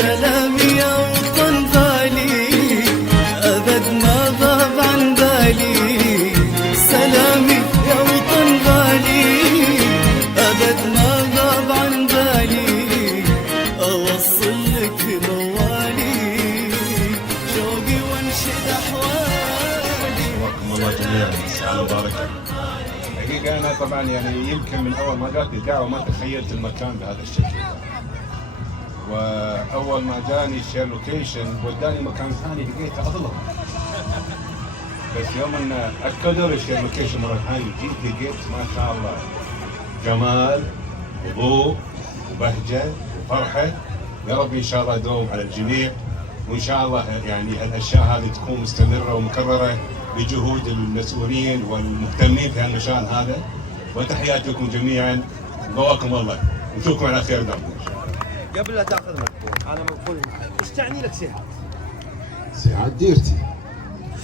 سلامي يا وطن غالي أبد ما غاب عن بالي. سلامي يا وطن غالي أبد ما غاب عن بالي. أوصل لك موالي شوقي وانشد أحوالي. حياكم الله جميعا، الله يبارك. حقيقة أنا طبعا يعني يمكن من أول ما جاتني الدعوة ما تخيلت المكان بهذا الشكل، وأول ما جاني الشير لوكيشن وداني مكان ثاني لقيته أظلم، بس يوم أن أكدوا لي الشير لوكيشن مرة ثانية جيت لقيت ما شاء الله جمال وضوء وبهجة وفرحة. يا رب إن شاء الله يدوم على الجميع، وإن شاء الله يعني هالأشياء هذه تكون مستمرة ومكررة بجهود المسؤولين والمهتمين في هالمشان هذا. وتحياتي لكم جميعا، قواكم الله، نشوفكم على خير دوم. قبل لا تاخذ مدفوع انا مقفول المحل، ايش تعني لك سيهات؟ سيهات ديرتي.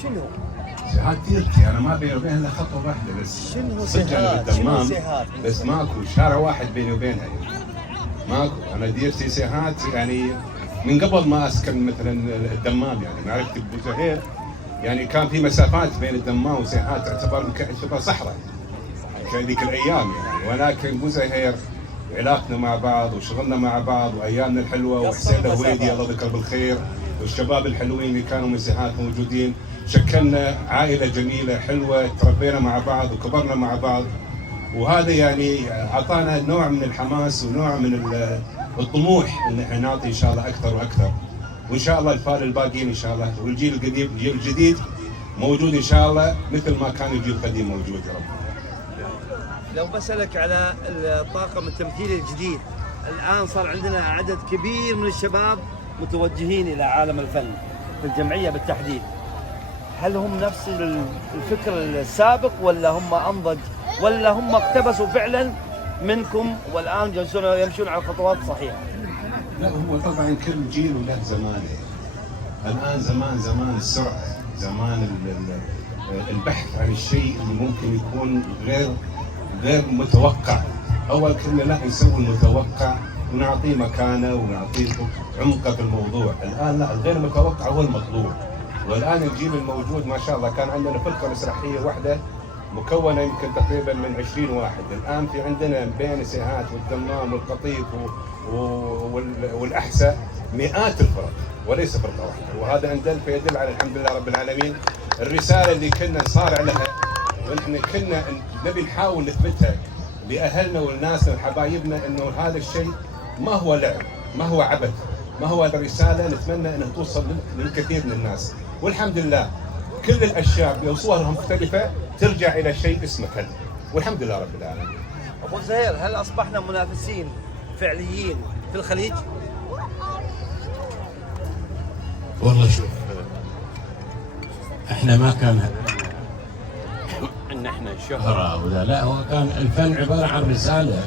شنو؟ سيهات ديرتي، انا ما بيني وبينها الا خطوه واحده بس. شنو سجل سيهات؟ بالدمام، شنو سيهات؟ بس ماكو شارع واحد بيني وبينها ماكو. انا ديرتي سيهات يعني من قبل ما اسكن مثلا الدمام، يعني معرفتي ببو زهير يعني كان في مسافات بين الدمام وسيهات تعتبر صحراء كذيك الايام يعني. ولكن بو زهير علاقتنا مع بعض وشغلنا مع بعض وايامنا الحلوه، وحسين الهويدي الله يذكره بالخير والشباب الحلوين اللي كانوا من سيهات موجودين، شكلنا عائله جميله حلوه، تربينا مع بعض وكبرنا مع بعض. وهذا يعني اعطانا نوع من الحماس ونوع من الطموح ان احنا نعطي ان شاء الله اكثر واكثر. وان شاء الله الفال الباقيين ان شاء الله، والجيل القديم الجيل الجديد موجود ان شاء الله مثل ما كان الجيل القديم موجود. يا رب. لو بسألك على الطاقم التمثيلي الجديد، الآن صار عندنا عدد كبير من الشباب متوجهين إلى عالم الفن في الجمعية بالتحديد، هل هم نفس الفكر السابق ولا هم أنضج ولا هم اقتبسوا فعلا منكم والآن جالسون يمشون على خطوات صحيحة؟ لا، هو طبعا كل جيل وله زمانه. الآن زمان السرعة، زمان البحث عن الشيء اللي ممكن يكون غير متوقع. اول كنا لا نسوي المتوقع ونعطيه مكانه ونعطيه عمقه في الموضوع. الان لا، الغير متوقع هو المطلوب. والان الجيل الموجود ما شاء الله كان عندنا فرقه مسرحيه واحده مكونه يمكن تقريبا من 20 واحد. الان في عندنا بين سيهات والدمام والقطيف والاحساء مئات الفرق وليس فرقه واحده. وهذا ان دل فيدل على الحمد لله رب العالمين الرساله اللي كنا نصارع لها، ونحن كنا نبي نحاول نثبتها لاهلنا ولناسنا لحبايبنا انه هذا الشيء ما هو لعب، ما هو عبث، ما هو رساله نتمنى انها توصل للكثير من الناس. والحمد لله كل الاشياء بصورها مختلفه ترجع الى شيء اسمه فن، والحمد لله رب العالمين. أبو زهير، هل أصبحنا منافسين فعليين في الخليج؟ والله شوف، احنا ما كان ان احنا شهرة ولا لا، هو كان الفن عبارة عن رسالة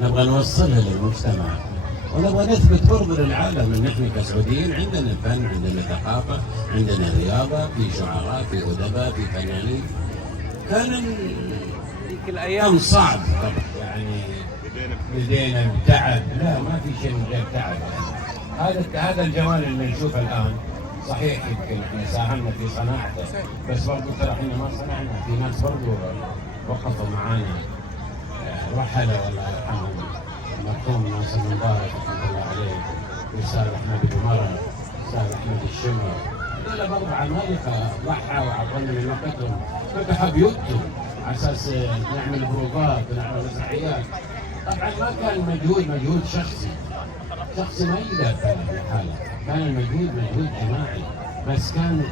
نبغى نوصلها للمجتمع، ونبغى نثبت برضه للعالم ان احنا كسعوديين عندنا فن، عندنا ثقافة، عندنا رياضة، في شعراء، في أدباء، في فنانين. كان ذيك الأيام صعب طبعا، يعني بدينا بتعب، لا ما في شيء من غير تعب. هذا الجمال اللي نشوفه الآن صحيح يمكن احنا ساهمنا في صناعته، بس برضه ترى احنا ما صنعنا، في ناس برضه وقفوا معانا، رحلوا الله يرحمهم المرحوم ناصر المبارك رحمه الله عليه، والاستاذ احمد ابو مرة، الاستاذ احمد الشمر، هذول برضه عمالقه ضحوا وعطونا من وقتهم، فتحوا بيوتهم على اساس نعمل بروفات ونعمل مسرحيات. طبعا ما كان مجهود شخصي ما يقدر لحاله، كان مجهود جماعي، بس كان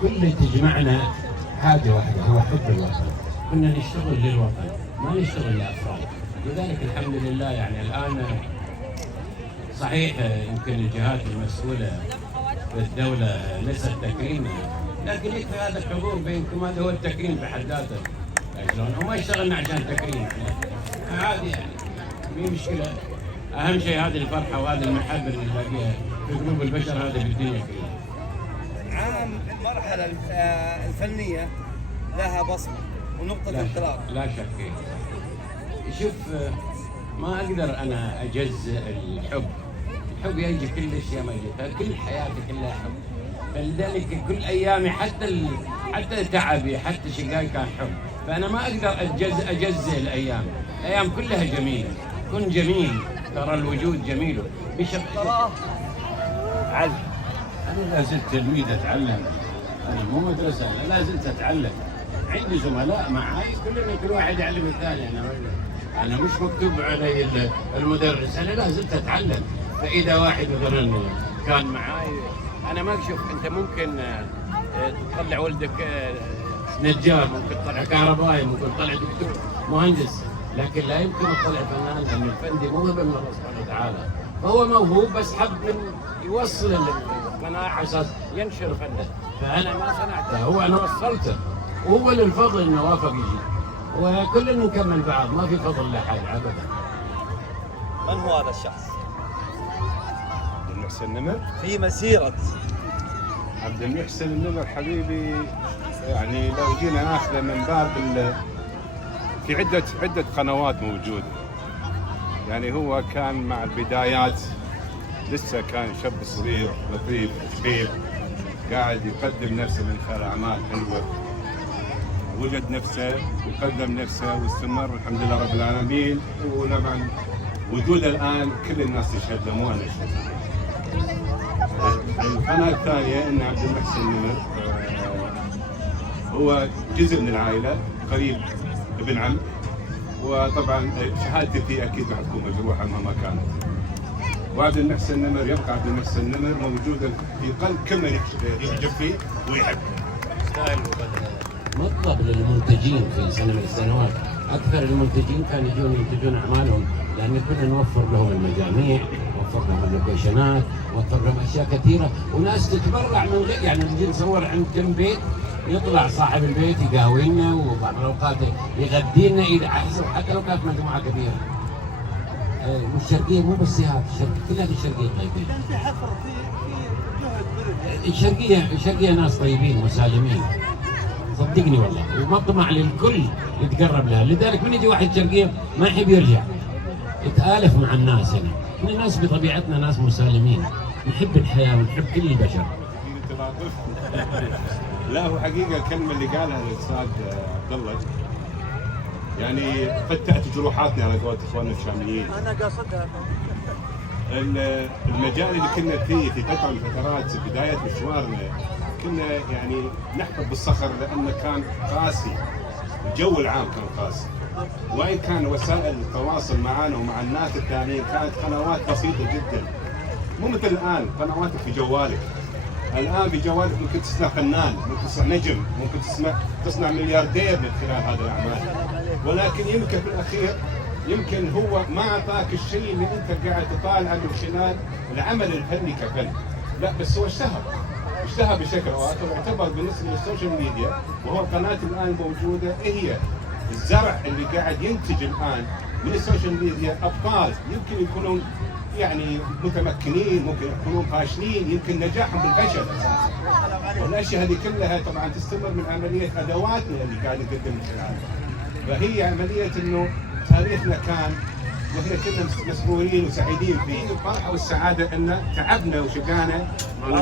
كل اللي تجمعنا حاجه واحده، هو حب الوطن. كنا نشتغل للوطن ما نشتغل لافراد. لذلك الحمد لله يعني الان صحيح يمكن الجهات المسؤوله في الدوله ليست تكريما، لكن يكفي هذا الحضور بينكم، هذا هو التكريم بحد ذاته. شلون؟ وما اشتغلنا عشان تكريم، عادي يعني مي مشكله. اهم شيء هذه الفرحه وهذه المحبه اللي نلاقيها في قلوب البشر، هذا بالدنيا كلها. عام المرحله الفنيه لها بصمه ونقطه انطلاق. لا شك. شوف، ما اقدر انا اجزء الحب حب يجي كل الاشياء ميتة، كل حياتي كلها حب. فلذلك كل ايامي حتى تعبي حتى شقاي كان حب. فانا ما اقدر اجزء الايام كلها جميله. كن جميل، ترى الوجود جميل بشق. علم. انا لا زلت تلميذ اتعلم، انا مو مدرسه، انا لا زلت اتعلم. عندي زملاء معاي كل واحد يعلم الثاني. انا مش مكتوب علي المدرس، انا لا زلت اتعلم. فاذا واحد مثلا كان معاي، انا ما اشوف انت ممكن تطلع ولدك نجار، ممكن تطلع كهربائي، ممكن تطلع دكتور مهندس، لكن لا يمكن تطلع فنان، لان الفن دي موهبه من الله سبحانه وتعالى. فهو موهوب بس حب من يوصل القناعه على اساس ينشر فنه. فانا ما صنعته، هو انا وصلته، وهو للفضل انه وافق يجي، وكلنا نكمل بعض، ما في فضل لحد ابدا. من هو هذا الشخص؟ عبد المحسن النمر. في مسيرة عبد المحسن النمر حبيبي، يعني لو جينا ناخذه من باب في عدة قنوات موجودة. يعني هو كان مع البدايات لسه كان شاب صغير لطيف شبيب، قاعد يقدم نفسه من خلال أعمال حلوة، وجد نفسه وقدم نفسه واستمر الحمد لله رب العالمين. وطبعا وجوده الآن كل الناس تشهد له، مو أنا أشهد. القناة الثانية أن عبد المحسن النمر هو جزء من العائلة، قريب ابن عم، وطبعا شهادتي فيه أكيد راح تكون مجروحة مهما كانت. وعبد المحسن النمر يبقى عبد المحسن النمر موجودا في قلب كل من يعجب فيه ويحبه. مطلب للمنتجين في سنة من السنوات، أكثر المنتجين كانوا يجون ينتجون أعمالهم، لأن كنا نوفر لهم المجاميع، نوفر لهم اللوكيشنات، نوفر لهم أشياء كثيرة، وناس تتبرع من غير، يعني نجي نصور عند كم بيت، يطلع صاحب البيت يقاوينا، وبعض الأوقات يغدينا إذا عايز، حتى لو كانت مجموعة كبيرة. والشرقية مو بس سياحة، كلها في الشرقية طيبين. في حفر في جهد الشرقية ناس طيبين مسالمين، صدقني والله، ومطمع للكل يتقرب لها. لذلك من يجي واحد شرقية ما يحب يرجع، يتآلف مع الناس هنا. احنا ناس بطبيعتنا ناس مسالمين، نحب الحياة ونحب كل البشر. لا هو حقيقة الكلمة اللي قالها الأستاذ عبد الله، يعني قد تأتي جروحاتنا على قولة إخواننا الشاميين. أنا قاصدها. المجال اللي كنا فيه في فترة من الفترات بداية مشوارنا، كنا يعني نحفر بالصخر لأنه كان قاسي، الجو العام كان قاسي، وإن كان وسائل التواصل معنا ومع الناس الثانيين كانت قنوات بسيطة جدا، مو مثل الآن قنواتك في جوالك. الآن في جوالك ممكن تصنع فنان، ممكن تصنع نجم، ممكن تصنع ملياردير من خلال هذه الأعمال. ولكن يمكن في الأخير يمكن هو ما أعطاك الشيء اللي أنت قاعد تطالعه من خلال العمل الفني كفن، لا بس هو اشتهر بشكل أو آخر، واعتبر بالنسبة للسوشيال ميديا وهو القناة الآن موجودة هي الزرع اللي قاعد ينتج الآن من السوشيال ميديا أبطال يمكن يكونون يعني متمكنين، ممكن يكونون فاشلين، يمكن نجاحهم بالفشل اساسا. والاشياء هذه كلها طبعا تستمر من عمليه ادواتنا اللي قاعد نقدم من خلالها. فهي عمليه انه تاريخنا كان واحنا كنا مسرورين وسعيدين فيه، الفرحه والسعاده ان تعبنا وشقانا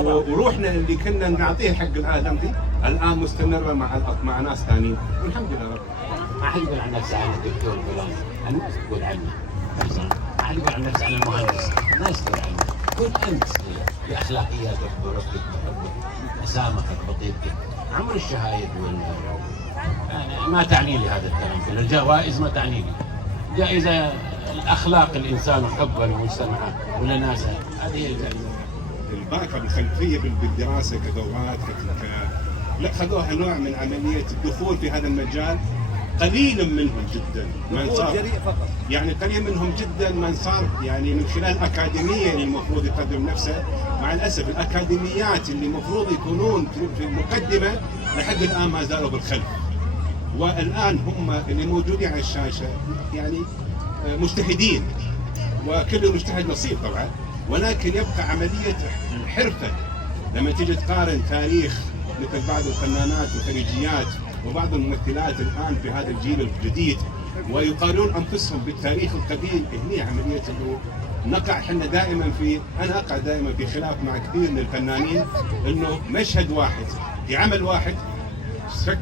وروحنا اللي كنا نعطيه حق الادم دي الان مستمره مع ناس ثانيين، والحمد لله رب. ما حد يقول عن نفسه انا الدكتور فلان، الناس تقول عنه. ما حد يقول عن نفسه انا المهندس، الناس تقول عنه. كن انت باخلاقياتك بربك بحبك بسامحك بطيبتك. عمر الشهايد يعني ما تعني لي هذا الكلام كله، الجوائز ما تعني لي. جائزه الاخلاق الانسان وحبه لمجتمعه ولناسه، هذه هي الجائزه. البركه بالخلفيه بالدراسه كدورات لا خذوها نوع من عمليه الدخول في هذا المجال. قليل منهم جدا من صار، يعني قليل منهم جدا من صار يعني من خلال الأكاديمية اللي المفروض يقدم نفسه. مع الأسف الأكاديميات اللي المفروض يكونون في المقدمة لحد الآن ما زالوا بالخلف، والآن هم اللي موجودين على الشاشة يعني مجتهدين، وكل مجتهد نصيب طبعا، ولكن يبقى عملية الحرفة. لما تيجي تقارن تاريخ مثل بعض الفنانات والخليجيات وبعض الممثلات الآن في هذا الجيل الجديد ويقارنون أنفسهم بالتاريخ القديم، هنا عملية أنه نقع احنا دائما في، انا اقع دائما في خلاف مع كثير من الفنانين انه مشهد واحد في عمل واحد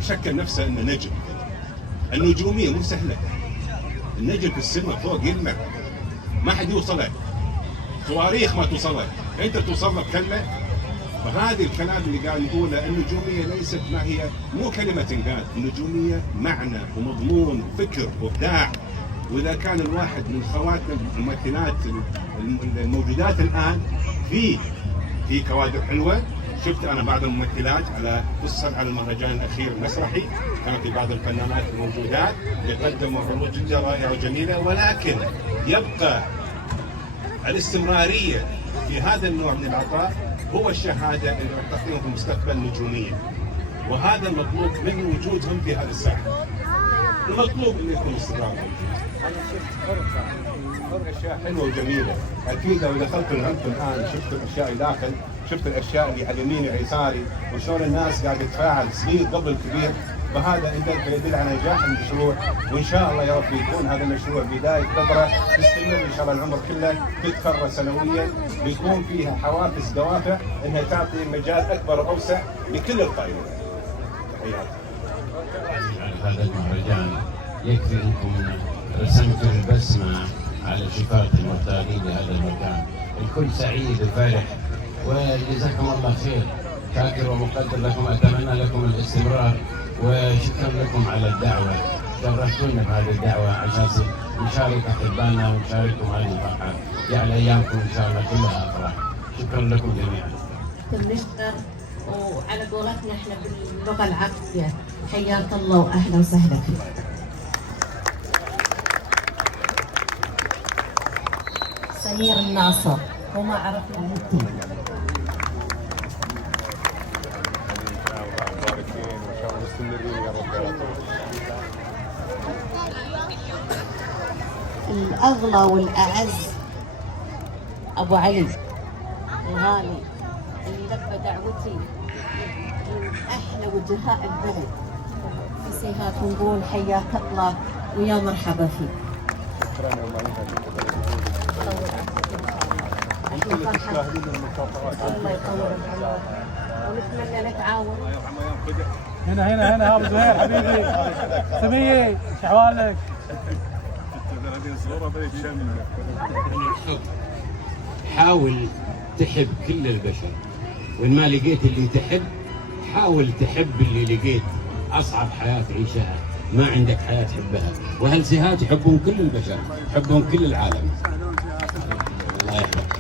شكل نفسه انه نجم. النجوميه مو سهله، النجم في السماء فوق يلمع، ما حد يوصله، صواريخ ما توصله، انت توصل لك كلمه. فهذا الكلام اللي قاعد نقوله، النجوميه ليست ما هي، مو كلمه تنقال، النجوميه معنى ومضمون وفكر وابداع. واذا كان الواحد من خواتم الممثلات الموجودات الان في كوادر حلوه، شفت انا بعض الممثلات على خصوصا على المهرجان الاخير المسرحي، كان في بعض الفنانات الموجودات اللي قدموا عروض جدا رائعه وجميله، ولكن يبقى الاستمراريه في هذا النوع من العطاء هو الشهاده اللي راح تعطيهم في المستقبل نجوميه، وهذا المطلوب من وجودهم في هذه الساحه. المطلوب انه يكون استمرار. انا شفت اشياء حلوه وجميله، اكيد لو دخلت الغرفه الان شفت الاشياء اللي داخل، شفت الاشياء اللي على يميني ويساري، وشلون الناس قاعده تتفاعل صغير قبل كبير. فهذا يدل على نجاح المشروع، وان شاء الله يا رب يكون هذا المشروع بدايه كبره تستمر ان شاء الله العمر كله، تتكرر سنويا، بيكون فيها حوافز دوافع انها تعطي مجال اكبر واوسع لكل القائمين. تحياتي. هذا المهرجان يكفي انكم رسمتوا البسمه على شفاه المرتادين لهذا المكان، الكل سعيد وفرح، وجزاكم الله خير. شاكر ومقدر لكم، اتمنى لكم الاستمرار، وشكرا لكم على الدعوه، شرفتونا بهذه الدعوه عشان نشارك احبائنا ونشارككم هذه الفرحه، جعل ايامكم ان شاء الله كلها افراح. شكرا لكم جميعا. نشكر، وعلى قولتنا احنا باللغه العربيه حياك الله واهلا وسهلا فيك. سمير الناصر، وما عرفنا انتم. الأغلى والأعز أبو علي الغالي اللي لبى دعوتي من أحلى وجهاء البلد في سيهات، ونقول حياك الله ويا مرحبا فيك. الله يطول بعمرك، ونتمنى نتعاون. هنا ابو زهير حبيبي، سميه شحوالك. حاول تحب كل البشر، وإن ما لقيت اللي تحب حاول تحب اللي لقيت. أصعب حياة تعيشها ما عندك حياة تحبها، وأهل سيهات يحبون كل البشر، يحبون كل العالم. الله يحفظك.